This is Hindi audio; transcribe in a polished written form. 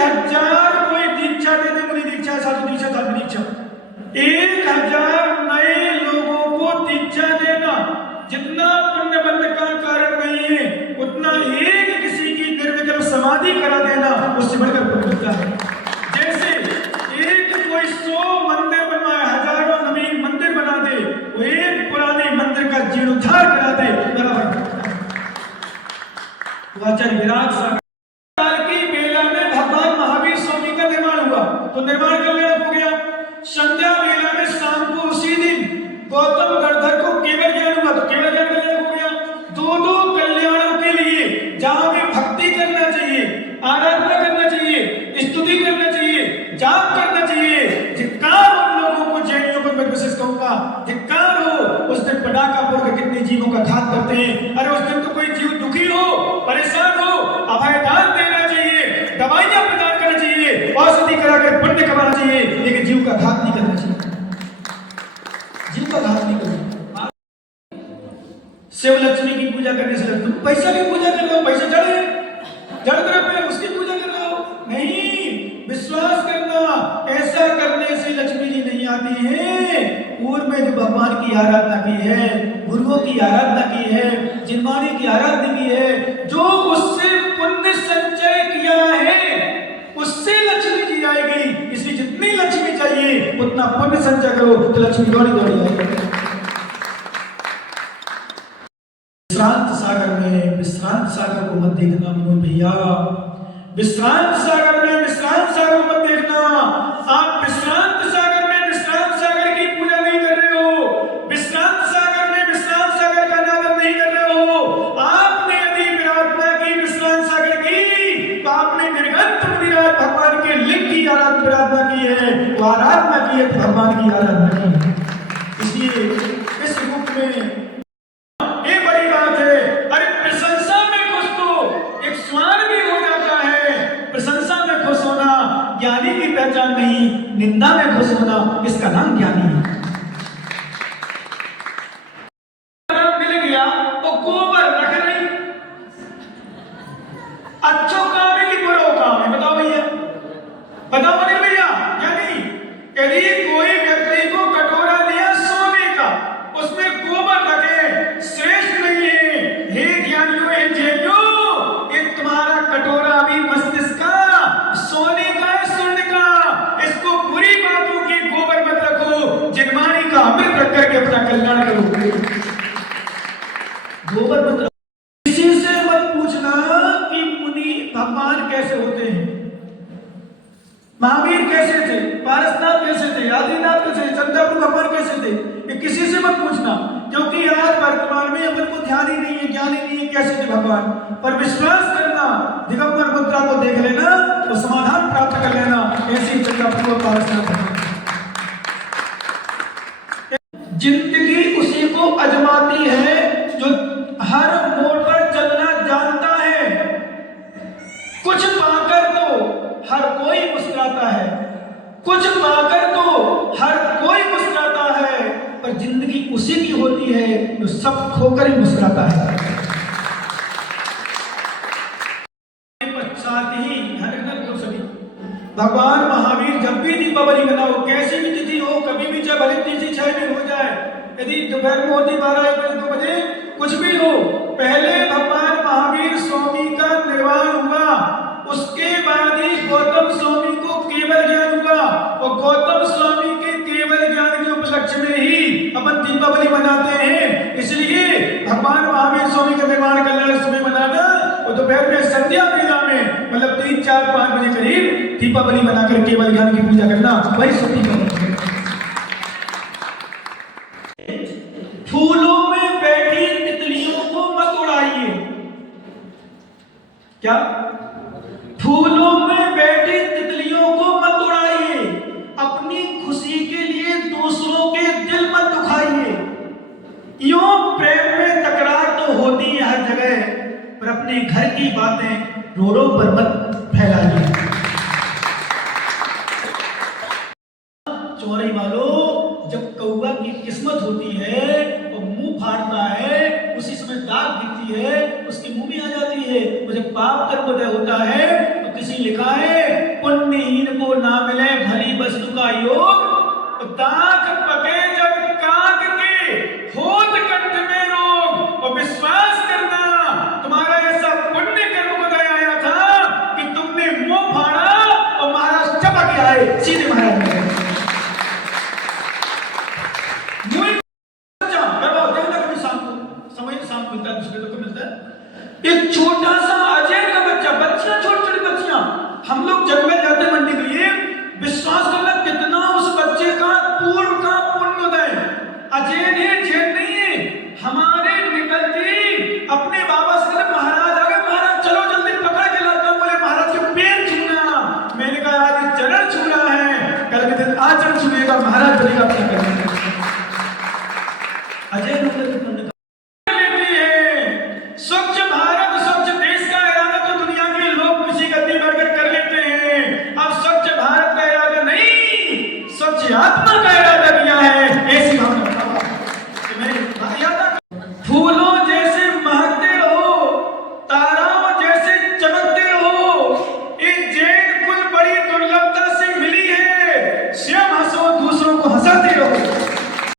1000 कोई दीक्षा दे दे, मुनि दीक्षा, साधु दीक्षा, धर्म दीक्षा, 1000 नए लोगों को दीक्षा देना जितना पुण्य बंध का कारण नहीं है, उतना एक किसी की निर्विकल्प समाधि करा देना उससे बढ़कर पुण्य मिलता है। जैसे एक कोई 100 मंदिर बनवाए, हजारों नवीन मंदिर बना दे, वो एक पुराने मंदिर का जीर्णोद्धार करा दे, बराबर। आचार्य विराट सागर काल की बेला में भगवान महावीर स्वामी का निर्माण हुआ, तो निर्माण कल्याण हो गया। संध्या बेला में शाम को उसी दिन गौतम गणधर को केवल ज्ञान हुआ, तो केवल ज्ञान कल्याण हो गया। दो कल्याणों के लिए जहां हमें भक्ति करना चाहिए, आराधना करना चाहिए, स्तुति करना चाहिए, जाप करना चाहिए, धिक्कार उन लोगों को, जैनियों को मैं विशेष कहूंगा, धिक्कार हो उस दिन पटाखा फोड़ के कितने जीवों का घात करते हैं। अरे उस दिन तो कोई जीव दुखी हो, परेशान हो, अभयदान देना चाहिए, दवाइयां प्रदान करना चाहिए, औषधि कराकर पुण्य कमाना चाहिए, लेकिन जीव का घात नहीं करना चाहिए, जीव का घात नहीं करना। शिव लक्ष्मी की पूजा करने से तुम पैसा की पूजा कर रहे हो, पैसा जड़ है, जड़ तरफ है, उसकी पूजा कर रहे हो, नहीं। विश्वास करना, ऐसा करने से लक्ष्मी जी नहीं आती है। पूर्व में जो भगवान की आराधना की है, गुरुओं की आराधना की है, जिनवाणी की आराधना की है, जो उससे पुण्य संचय किया है, उससे लक्ष्मी जी आएगी। इसलिए जितनी लक्ष्मी चाहिए उतना पुण्य संचय करो, तो लक्ष्मी दौड़ी दौड़ी आएगी। विश्रांत सागर को मत देखना मनोज भैया, विश्रांत सागर में विश्रांत सागर को मत देखना। आप विश्रांत सागर की पूजा नहीं कर रहे हो, विश्रांत सागर में विश्रांत सागर का नाम नहीं कर रहे हो। आपने यदि आराधना की विश्रांत सागर की, तो आपने निर्गंत मुनिराज भगवान के लिंग की आराधना की है, वो आराधना की है, भगवान की आराधना की है। इसलिए इस रूप में ज्ञानी की पहचान नहीं, निंदा में खुश होना, इसका नाम ज्ञानी है। मिल गया तो गोबर रख नहीं, अच्छो काम है कि बुरा काम है, बताओ भैया, बताओ भैया। यानी यदि कोई व्यक्ति को कटोरा दिया सोने का, उसमें गोबर रखे, श्रेष्ठ नहीं है। हे ज्ञानियों, हे जैनियों, ये तुम्हारा कटोरा अभी मस्तिष्क का सोने का, इसको बुरी बातों की गोबर मत रखो, जिनवाणी का अमृत रख करके अपना कल्याण करो, गोबर मत रखो। किसी से मत पूछना कि मुनि भगवान कैसे होते हैं, महावीर कैसे थे, पारसनाथ कैसे थे, आदिनाथ कैसे थे, चंद्रप्रभु भगवान कैसे थे, ये किसी से मत पूछना, क्योंकि आज वर्तमान में अपन को ध्यान ही नहीं है, ज्ञान ही नहीं है कैसे थे भगवान। पर विश्वास करना, दिगंबर मुद्रा को देख लेना, तो समाधान प्राप्त कर लेना। ऐसी चंद्रप्रभु और पारसनाथ। जिंदगी उसी को अजमाती है जो हर मोड़ पर चलना जानता है। कुछ पाकर तो हर कोई मुस्कुराता है, कुछ पाकर तो हर कोई मुस्कुराता है, पर जिंदगी उसी की होती है जो सब खोकर ही मुस्कुराता है। भगवान महावीर जब भी दीपावली मनाओ, कैसी भी तिथि हो, कभी भी चाहे भले तिथि 6 दिन हो जाए, यदि दोपहर में होती 12-1 बजे, कुछ भी हो, पहले भगवान महावीर स्वामी का निर्वाण हुआ, उसके बाद ही गौतम स्वामी को केवल ज्ञान हुआ, और गौतम स्वामी के केवल ज्ञान के उपलक्ष्य में ही अपन दीपावली मनाते हैं। इसलिए भगवान महावीर स्वामी का निर्वाण कल्याण सुबह मनाना, और दोपहर में संध्या बेला में, मतलब 3-4-5 बजे करीब दीपावली मनाकर केवल ज्ञान की पूजा करना, वही सती है। फूलों में बैठी तितलियों को मत उड़ाइए। क्या? फूलों में बैठी तितलियों को मत उड़ाइए, अपनी खुशी के लिए दूसरों के दिल मत दुखाइए। यूं प्रेम में तकरार तो होती है हर जगह, पर अपने घर की बातें रोडों पर मत फैलाइए। चौराई वालों, जब कौवा की किस्मत होती है और मुंह फाड़ता है, उसी समय दाग दिखती है, उसके मुंह में आ जाती है। और जब पाप कर्मोदय होता है तो किसी लिखा है का योग, दाख पके जब काग के, होत कंठ में रोग। और विश्वास करना तुम्हारा ऐसा पुण्य कर्म उदय आया था कि तुमने मुंह फाड़ा और महाराज चपक के आए सीधे महाराज में। शाम को मिलता है, दूसरे को मिलता है। एक छोटा सा अजय का बच्चा, बच्चियां छोटी छोटी बच्चियां, हम लोग जब में जाते मंडी के लिए, विश्वास करना कितना उस बच्चे का पूर्व का पुण्योदय। अजय ने जैन नहीं है, हमारे निकल जी अपने बाबा से महाराज आ गए, महाराज चलो जल्दी पकड़ के लाता हूं। बोले महाराज के पैर छूना। मैंने कहा आज चरण छूना है, कल के दिन आचरण छूएगा, महाराज बनेगा अपना करना।